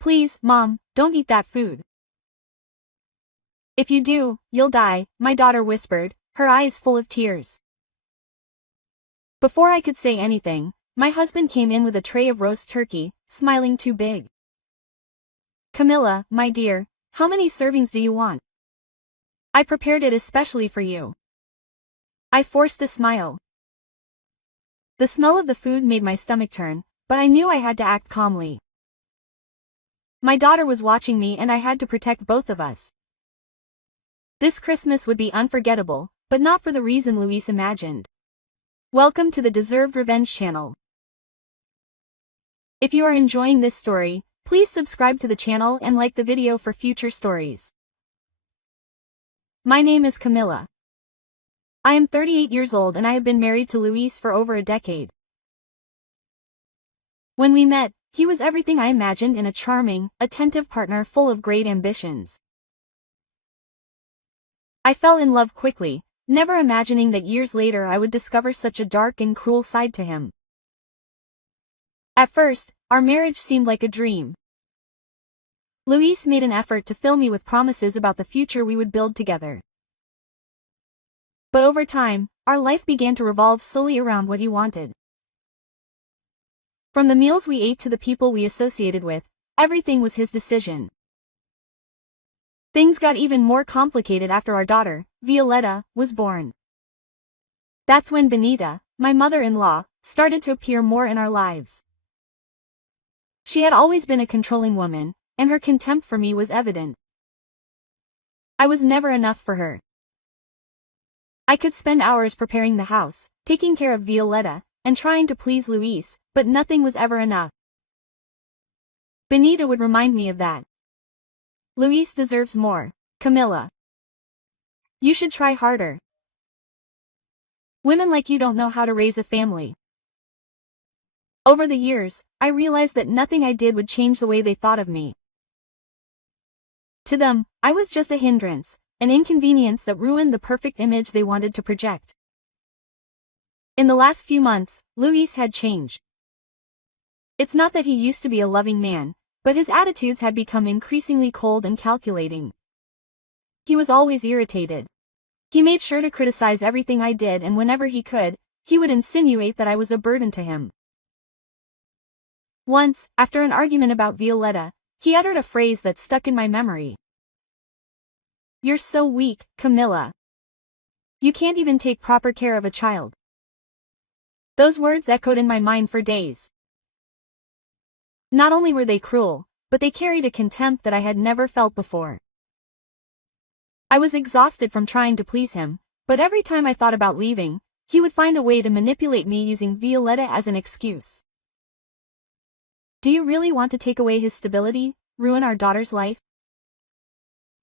Please, Mom, don't eat that food. If you do, you'll die, my daughter whispered, her eyes full of tears. Before I could say anything, my husband came in with a tray of roast turkey, smiling too big. Camilla, my dear, how many servings do you want? I prepared it especially for you. I forced a smile. The smell of the food made my stomach turn, but I knew I had to act calmly. My daughter was watching me and I had to protect both of us. This Christmas would be unforgettable, but not for the reason Luis imagined. Welcome to the Deserved Revenge channel. If you are enjoying this story, please subscribe to the channel and like the video for future stories. My name is Camilla. I am 38 years old and I have been married to Luis for over a decade. When we met, he was everything I imagined in a charming, attentive partner full of great ambitions. I fell in love quickly, never imagining that years later I would discover such a dark and cruel side to him. At first, our marriage seemed like a dream. Luis made an effort to fill me with promises about the future we would build together. But over time, our life began to revolve solely around what he wanted. From the meals we ate to the people we associated with, everything was his decision. Things got even more complicated after our daughter, Violetta, was born. That's when Benita, my mother-in-law, started to appear more in our lives. She had always been a controlling woman, and her contempt for me was evident. I was never enough for her. I could spend hours preparing the house, taking care of Violetta, and trying to please Luis, but nothing was ever enough. Benita would remind me of that. Luis deserves more, Camilla. You should try harder. Women like you don't know how to raise a family. Over the years, I realized that nothing I did would change the way they thought of me. To them, I was just a hindrance, an inconvenience that ruined the perfect image they wanted to project. In the last few months, Luis had changed. It's not that he used to be a loving man, but his attitudes had become increasingly cold and calculating. He was always irritated. He made sure to criticize everything I did, and whenever he could, he would insinuate that I was a burden to him. Once, after an argument about Violetta, he uttered a phrase that stuck in my memory. "You're so weak, Camilla. You can't even take proper care of a child." Those words echoed in my mind for days. Not only were they cruel, but they carried a contempt that I had never felt before. I was exhausted from trying to please him, but every time I thought about leaving, he would find a way to manipulate me using Violetta as an excuse. Do you really want to take away his stability, ruin our daughter's life?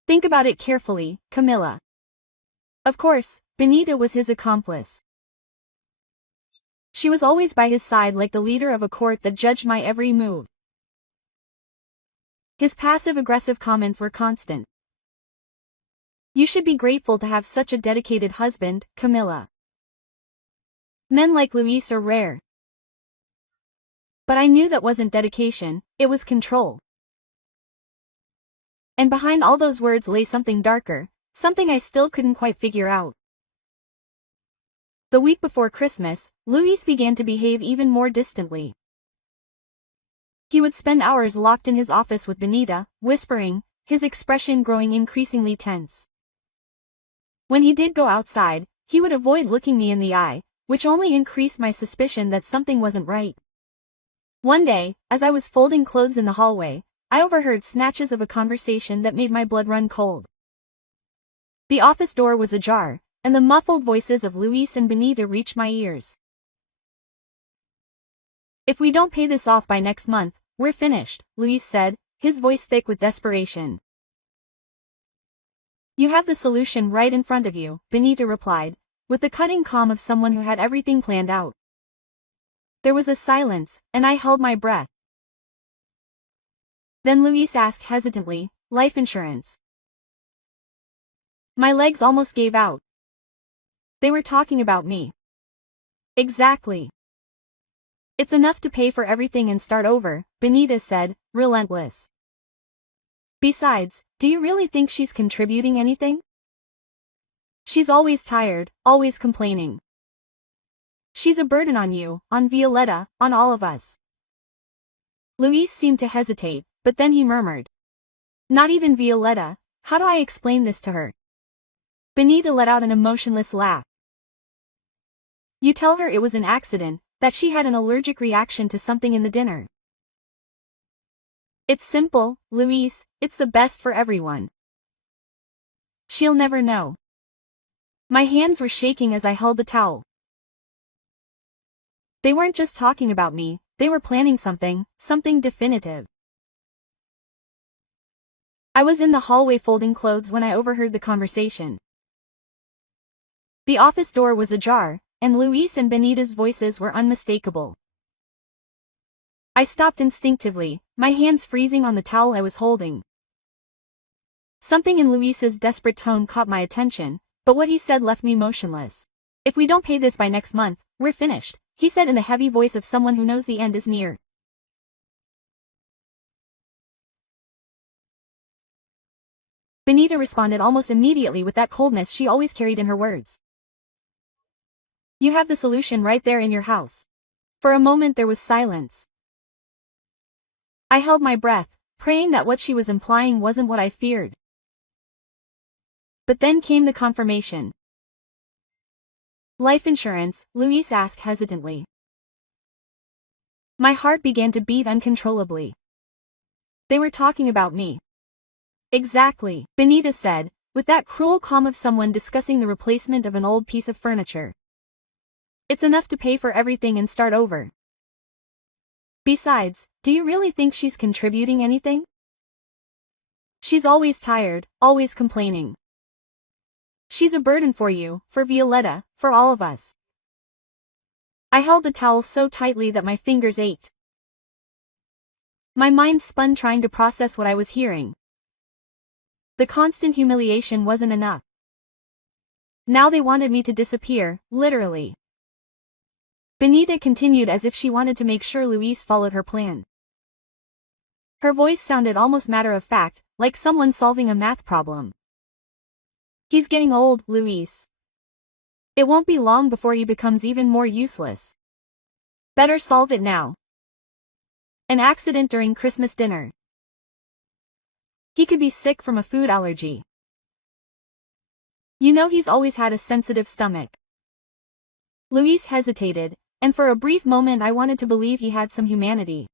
Think about it carefully, Camilla. Of course, Benita was his accomplice. She was always by his side like the leader of a court that judged my every move. His passive-aggressive comments were constant. You should be grateful to have such a dedicated husband, Camilla. Men like Luis are rare. But I knew that wasn't dedication, it was control. And behind all those words lay something darker, something I still couldn't quite figure out. The week before Christmas, Luis began to behave even more distantly. He would spend hours locked in his office with Benita, whispering, his expression growing increasingly tense. When he did go outside, he would avoid looking me in the eye, which only increased my suspicion that something wasn't right. One day, as I was folding clothes in the hallway, I overheard snatches of a conversation that made my blood run cold. The office door was ajar, and the muffled voices of Luis and Benita reached my ears. "If we don't pay this off by next month, we're finished," Luis said, his voice thick with desperation. "You have the solution right in front of you," Benita replied, with the cutting calm of someone who had everything planned out. There was a silence, and I held my breath. Then Luis asked hesitantly, "Life insurance?" My legs almost gave out. They were talking about me. Exactly. "It's enough to pay for everything and start over," Benita said, relentless. Besides, do you really think she's contributing anything? She's always tired, always complaining. She's a burden on you, on Violetta, on all of us. Luis seemed to hesitate, but then he murmured. Not even Violetta, how do I explain this to her? Benita let out an emotionless laugh. You tell her it was an accident, that she had an allergic reaction to something in the dinner. It's simple, Luis, it's the best for everyone. She'll never know. My hands were shaking as I held the towel. They weren't just talking about me, they were planning something definitive. I was in the hallway folding clothes when I overheard the conversation. The office door was ajar, and Luis and Benita's voices were unmistakable. I stopped instinctively, my hands freezing on the towel I was holding. Something in Luis's desperate tone caught my attention, but what he said left me motionless. If we don't pay this by next month, we're finished, he said in the heavy voice of someone who knows the end is near. Benita responded almost immediately with that coldness she always carried in her words. You have the solution right there in your house. For a moment there was silence. I held my breath, praying that what she was implying wasn't what I feared. But then came the confirmation. Life insurance, Luis asked hesitantly. My heart began to beat uncontrollably. They were talking about me. Exactly, Benita said, with that cruel calm of someone discussing the replacement of an old piece of furniture. It's enough to pay for everything and start over. Besides, do you really think she's contributing anything? She's always tired, always complaining. She's a burden for you, for Violetta, for all of us. I held the towel so tightly that my fingers ached. My mind spun trying to process what I was hearing. The constant humiliation wasn't enough. Now they wanted me to disappear, literally. Benita continued as if she wanted to make sure Luis followed her plan. Her voice sounded almost matter-of-fact, like someone solving a math problem. He's getting old, Luis. It won't be long before he becomes even more useless. Better solve it now. An accident during Christmas dinner. He could be sick from a food allergy. You know he's always had a sensitive stomach. Luis hesitated, and for a brief moment I wanted to believe he had some humanity.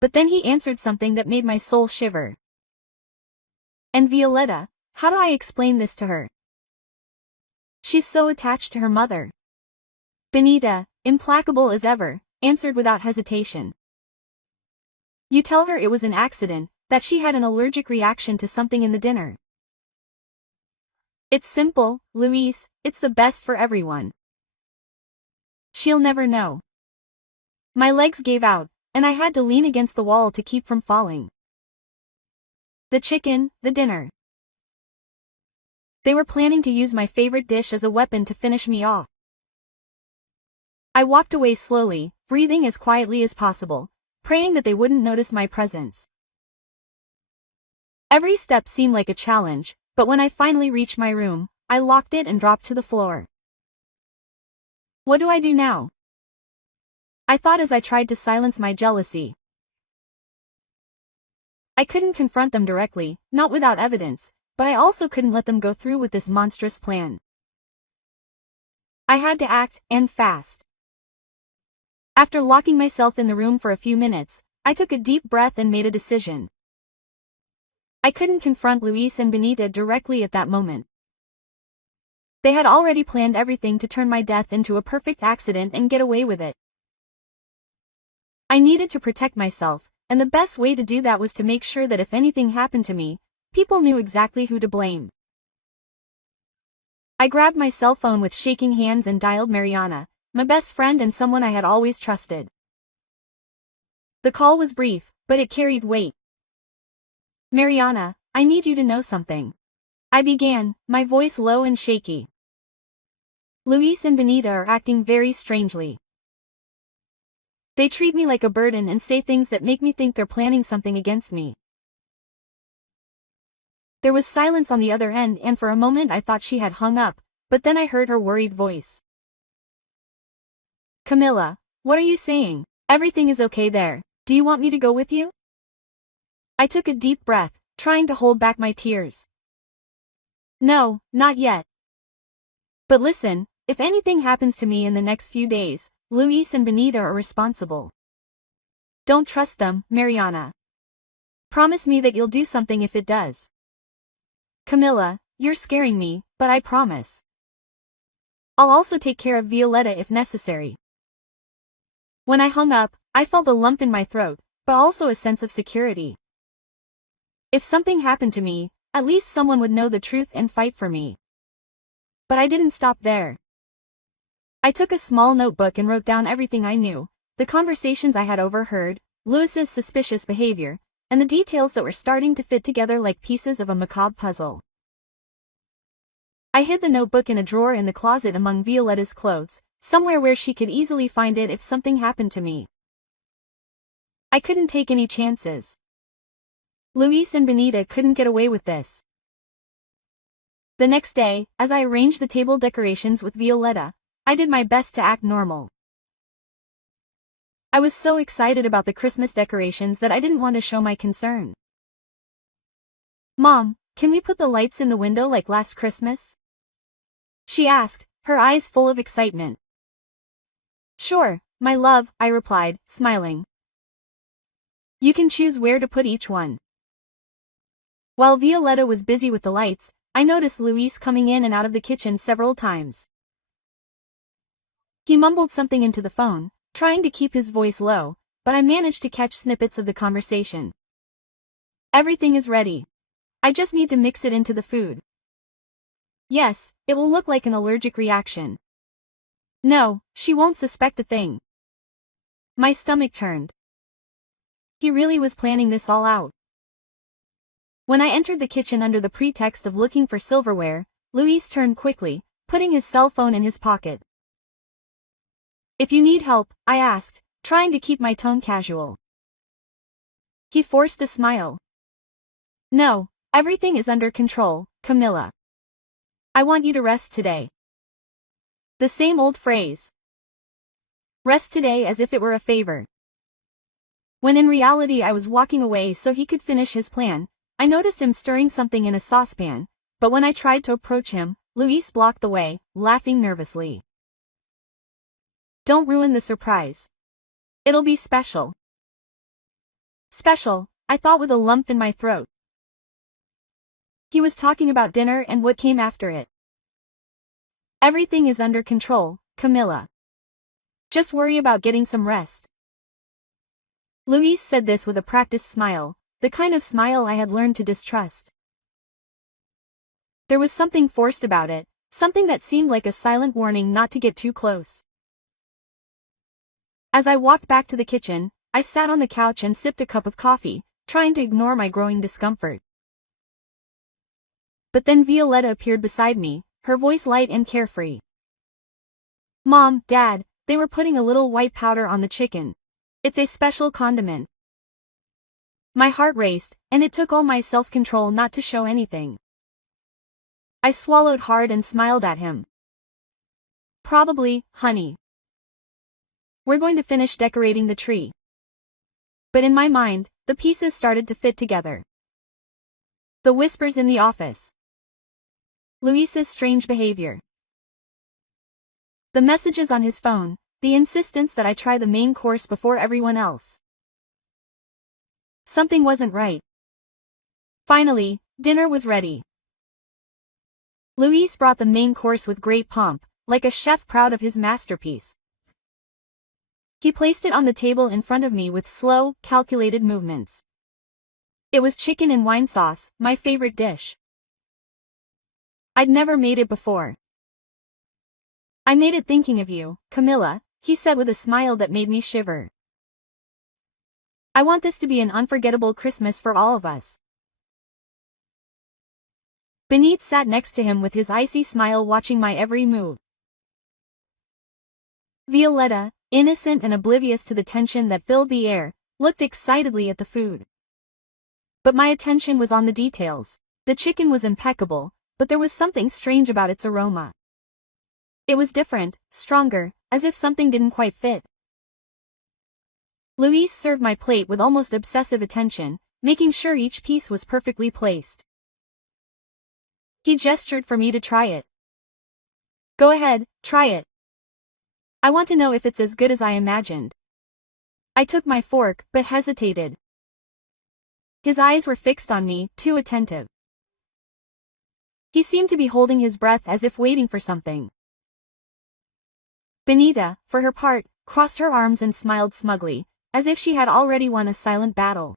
But then he answered something that made my soul shiver. And Violetta, how do I explain this to her? She's so attached to her mother. Benita, implacable as ever, answered without hesitation. You tell her it was an accident, that she had an allergic reaction to something in the dinner. It's simple, Luis, it's the best for everyone. She'll never know. My legs gave out, and I had to lean against the wall to keep from falling. The chicken, the dinner. They were planning to use my favorite dish as a weapon to finish me off. I walked away slowly, breathing as quietly as possible, praying that they wouldn't notice my presence. Every step seemed like a challenge, but when I finally reached my room, I locked it and dropped to the floor. What do I do now? I thought as I tried to silence my jealousy. I couldn't confront them directly, not without evidence, but I also couldn't let them go through with this monstrous plan. I had to act, and fast. After locking myself in the room for a few minutes, I took a deep breath and made a decision. I couldn't confront Luis and Benita directly at that moment. They had already planned everything to turn my death into a perfect accident and get away with it. I needed to protect myself, and the best way to do that was to make sure that if anything happened to me, people knew exactly who to blame. I grabbed my cell phone with shaking hands and dialed Mariana, my best friend and someone I had always trusted. The call was brief, but it carried weight. Mariana, I need you to know something. I began, my voice low and shaky. Luis and Benita are acting very strangely. They treat me like a burden and say things that make me think they're planning something against me. There was silence on the other end, and for a moment I thought she had hung up, but then I heard her worried voice. Camilla, what are you saying? Everything is okay there. Do you want me to go with you? I took a deep breath, trying to hold back my tears. No, not yet. But listen, if anything happens to me in the next few days, Luis and Benita are responsible. Don't trust them, Mariana. Promise me that you'll do something if it does. Camilla, you're scaring me, but I promise. I'll also take care of Violetta if necessary. When I hung up, I felt a lump in my throat, but also a sense of security. If something happened to me, at least someone would know the truth and fight for me. But I didn't stop there. I took a small notebook and wrote down everything I knew, the conversations I had overheard, Luis's suspicious behavior, and the details that were starting to fit together like pieces of a macabre puzzle. I hid the notebook in a drawer in the closet among Violetta's clothes, somewhere where she could easily find it if something happened to me. I couldn't take any chances. Luis and Benita couldn't get away with this. The next day, as I arranged the table decorations with Violetta, I did my best to act normal. I was so excited about the Christmas decorations that I didn't want to show my concern. Mom, can we put the lights in the window like last Christmas? She asked, her eyes full of excitement. Sure, my love, I replied, smiling. You can choose where to put each one. While Violetta was busy with the lights, I noticed Luis coming in and out of the kitchen several times. He mumbled something into the phone, trying to keep his voice low, but I managed to catch snippets of the conversation. Everything is ready. I just need to mix it into the food. Yes, it will look like an allergic reaction. No, she won't suspect a thing. My stomach turned. He really was planning this all out. When I entered the kitchen under the pretext of looking for silverware, Luis turned quickly, putting his cell phone in his pocket. If you need help, I asked, trying to keep my tone casual. He forced a smile. No, everything is under control, Camilla. I want you to rest today. The same old phrase. Rest today as if it were a favor. When in reality I was walking away so he could finish his plan, I noticed him stirring something in a saucepan, but when I tried to approach him, Luis blocked the way, laughing nervously. Don't ruin the surprise. It'll be special. Special, I thought with a lump in my throat. He was talking about dinner and what came after it. Everything is under control, Camilla. Just worry about getting some rest. Luis said this with a practiced smile, the kind of smile I had learned to distrust. There was something forced about it, something that seemed like a silent warning not to get too close. As I walked back to the kitchen, I sat on the couch and sipped a cup of coffee, trying to ignore my growing discomfort. But then Violetta appeared beside me, her voice light and carefree. Mom, Dad, they were putting a little white powder on the chicken. It's a special condiment. My heart raced, and it took all my self-control not to show anything. I swallowed hard and smiled at him. Probably, honey. We're going to finish decorating the tree. But in my mind, the pieces started to fit together. The whispers in the office. Luis's strange behavior. The messages on his phone, the insistence that I try the main course before everyone else. Something wasn't right. Finally, dinner was ready. Luis brought the main course with great pomp, like a chef proud of his masterpiece. He placed it on the table in front of me with slow, calculated movements. It was chicken and wine sauce, my favorite dish. I'd never made it before. I made it thinking of you, Camilla, he said with a smile that made me shiver. I want this to be an unforgettable Christmas for all of us. Benita sat next to him with his icy smile watching my every move. Violetta, innocent and oblivious to the tension that filled the air, looked excitedly at the food. But my attention was on the details. The chicken was impeccable, but there was something strange about its aroma. It was different, stronger, as if something didn't quite fit. Luis served my plate with almost obsessive attention, making sure each piece was perfectly placed. He gestured for me to try it. Go ahead, try it. I want to know if it's as good as I imagined. I took my fork, but hesitated. His eyes were fixed on me, too attentive. He seemed to be holding his breath as if waiting for something. Benita, for her part, crossed her arms and smiled smugly, as if she had already won a silent battle.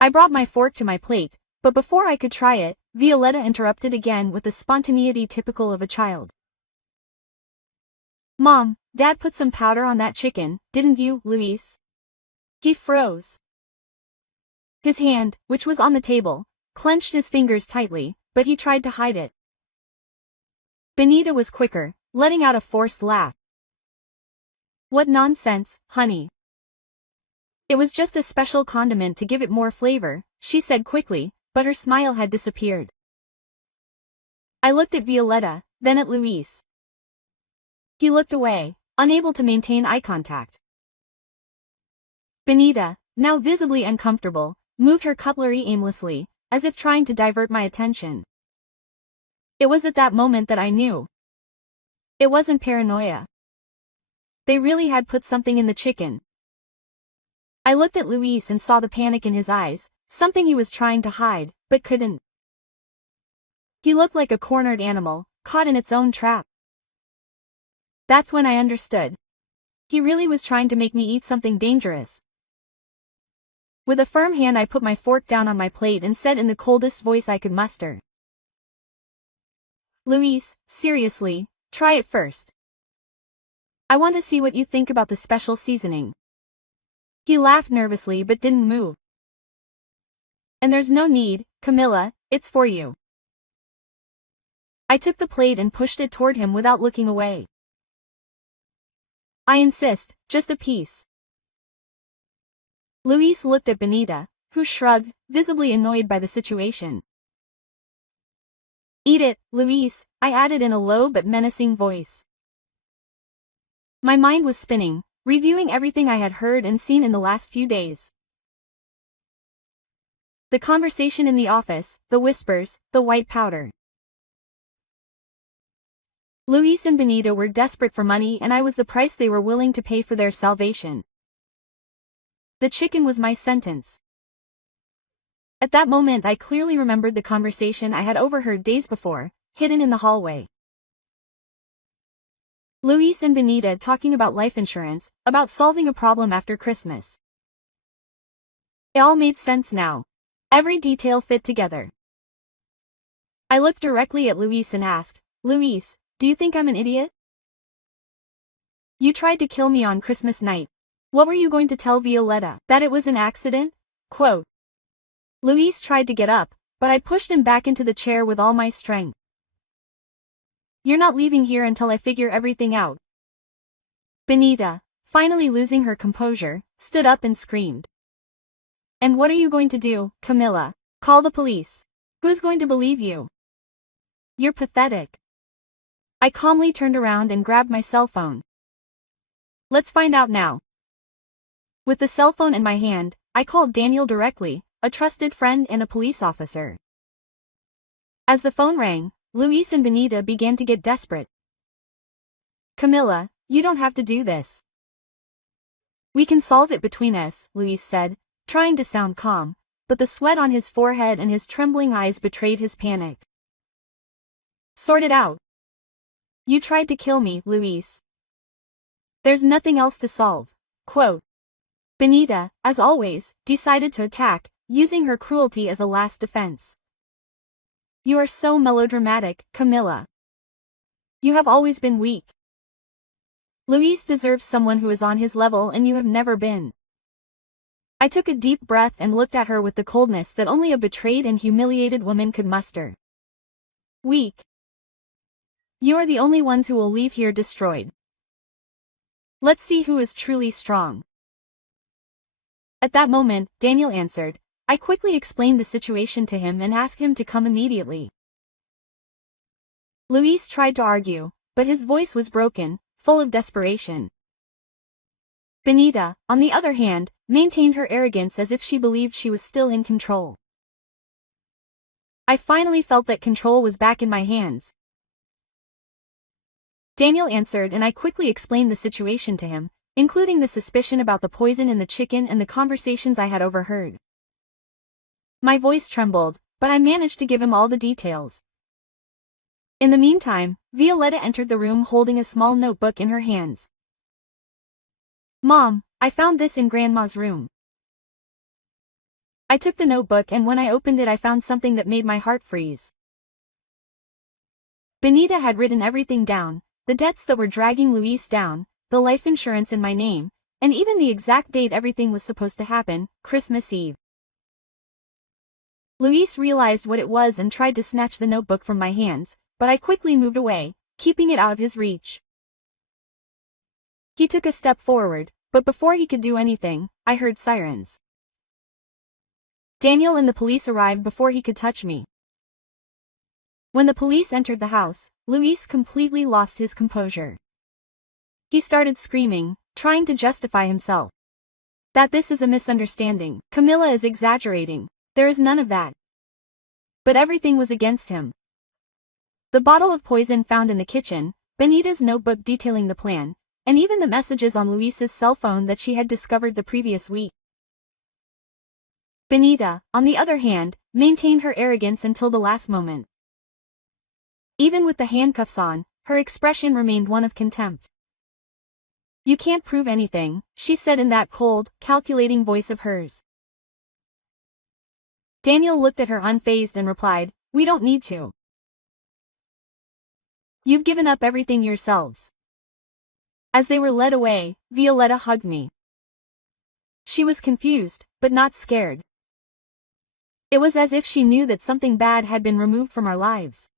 I brought my fork to my plate, but before I could try it, Violetta interrupted again with the spontaneity typical of a child. Mom, Dad put some powder on that chicken, didn't you, Luis? He froze. His hand, which was on the table, clenched his fingers tightly, but he tried to hide it. Benita was quicker, letting out a forced laugh. What nonsense, honey. It was just a special condiment to give it more flavor, she said quickly, but her smile had disappeared. I looked at Violetta, then at Luis. He looked away, unable to maintain eye contact. Benita, now visibly uncomfortable, moved her cutlery aimlessly, as if trying to divert my attention. It was at that moment that I knew. It wasn't paranoia. They really had put something in the chicken. I looked at Luis and saw the panic in his eyes, something he was trying to hide, but couldn't. He looked like a cornered animal, caught in its own trap. That's when I understood. He really was trying to make me eat something dangerous. With a firm hand I put my fork down on my plate and said in the coldest voice I could muster. Luis, seriously, try it first. I want to see what you think about the special seasoning. He laughed nervously but didn't move. And there's no need, Camilla, it's for you. I took the plate and pushed it toward him without looking away. I insist, just a piece. Luis looked at Benita, who shrugged, visibly annoyed by the situation. Eat it, Luis, I added in a low but menacing voice. My mind was spinning, reviewing everything I had heard and seen in the last few days. The conversation in the office, the whispers, the white powder. Luis and Benita were desperate for money and I was the price they were willing to pay for their salvation. The chicken was my sentence. At that moment I clearly remembered the conversation I had overheard days before, hidden in the hallway. Luis and Benita talking about life insurance, about solving a problem after Christmas. It all made sense now. Every detail fit together. I looked directly at Luis and asked, Luis, do you think I'm an idiot? You tried to kill me on Christmas night. What were you going to tell Violetta? That it was an accident? Quote. Luis tried to get up, but I pushed him back into the chair with all my strength. You're not leaving here until I figure everything out. Benita, finally losing her composure, stood up and screamed. And what are you going to do, Camilla? Call the police. Who's going to believe you? You're pathetic. I calmly turned around and grabbed my cell phone. Let's find out now. With the cell phone in my hand, I called Daniel directly, a trusted friend and a police officer. As the phone rang, Luis and Benita began to get desperate. Camilla, you don't have to do this. We can solve it between us, Luis said, trying to sound calm, but the sweat on his forehead and his trembling eyes betrayed his panic. Sort it out. You tried to kill me, Luis. There's nothing else to solve. Quote. Benita, as always, decided to attack, using her cruelty as a last defense. You are so melodramatic, Camilla. You have always been weak. Luis deserves someone who is on his level and you have never been. I took a deep breath and looked at her with the coldness that only a betrayed and humiliated woman could muster. Weak. You are the only ones who will leave here destroyed. Let's see who is truly strong. At that moment, Daniel answered, I quickly explained the situation to him and asked him to come immediately. Luis tried to argue, but his voice was broken, full of desperation. Benita, on the other hand, maintained her arrogance as if she believed she was still in control. I finally felt that control was back in my hands. Daniel answered and I quickly explained the situation to him, including the suspicion about the poison in the chicken and the conversations I had overheard. My voice trembled, but I managed to give him all the details. In the meantime, Violetta entered the room holding a small notebook in her hands. "Mom, I found this in Grandma's room." I took the notebook and when I opened it I found something that made my heart freeze. Benita had written everything down, the debts that were dragging Luis down, the life insurance in my name, and even the exact date everything was supposed to happen, Christmas Eve. Luis realized what it was and tried to snatch the notebook from my hands, but I quickly moved away, keeping it out of his reach. He took a step forward, but before he could do anything, I heard sirens. Daniel and the police arrived before he could touch me. When the police entered the house, Luis completely lost his composure. He started screaming, trying to justify himself. That this is a misunderstanding. Camilla is exaggerating. There is none of that. But everything was against him. The bottle of poison found in the kitchen, Benita's notebook detailing the plan, and even the messages on Luis's cell phone that she had discovered the previous week. Benita, on the other hand, maintained her arrogance until the last moment. Even with the handcuffs on, her expression remained one of contempt. "You can't prove anything," she said in that cold, calculating voice of hers. Daniel looked at her unfazed and replied, "We don't need to. You've given up everything yourselves." As they were led away, Violetta hugged me. She was confused, but not scared. It was as if she knew that something bad had been removed from our lives.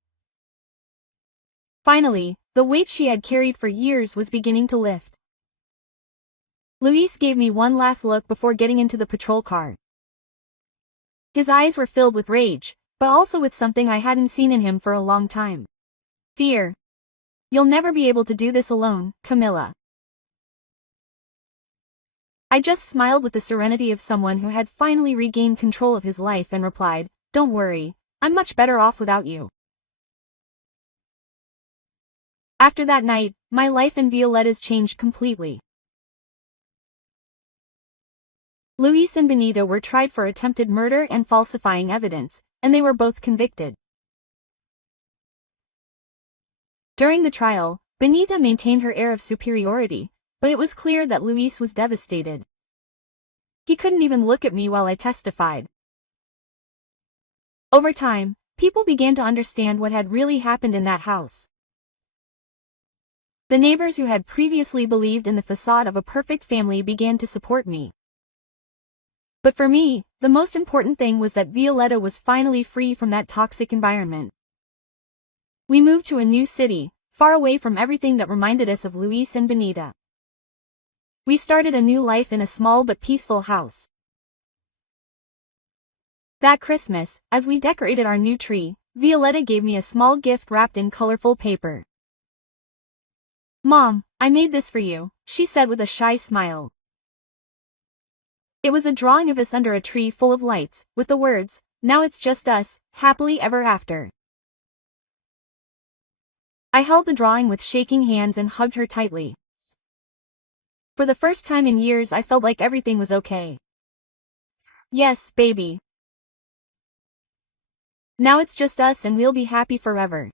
Finally, the weight she had carried for years was beginning to lift. Luis gave me one last look before getting into the patrol car. His eyes were filled with rage, but also with something I hadn't seen in him for a long time. Fear. "You'll never be able to do this alone, Camilla." I just smiled with the serenity of someone who had finally regained control of his life and replied, "Don't worry, I'm much better off without you." After that night, my life and Violetta's changed completely. Luis and Benita were tried for attempted murder and falsifying evidence, and they were both convicted. During the trial, Benita maintained her air of superiority, but it was clear that Luis was devastated. He couldn't even look at me while I testified. Over time, people began to understand what had really happened in that house. The neighbors who had previously believed in the facade of a perfect family began to support me. But for me, the most important thing was that Violetta was finally free from that toxic environment. We moved to a new city, far away from everything that reminded us of Luis and Benita. We started a new life in a small but peaceful house. That Christmas, as we decorated our new tree, Violetta gave me a small gift wrapped in colorful paper. "Mom, I made this for you," she said with a shy smile. It was a drawing of us under a tree full of lights, with the words, "Now it's just us, happily ever after." I held the drawing with shaking hands and hugged her tightly. For the first time in years I felt like everything was okay. "Yes, baby. Now it's just us and we'll be happy forever."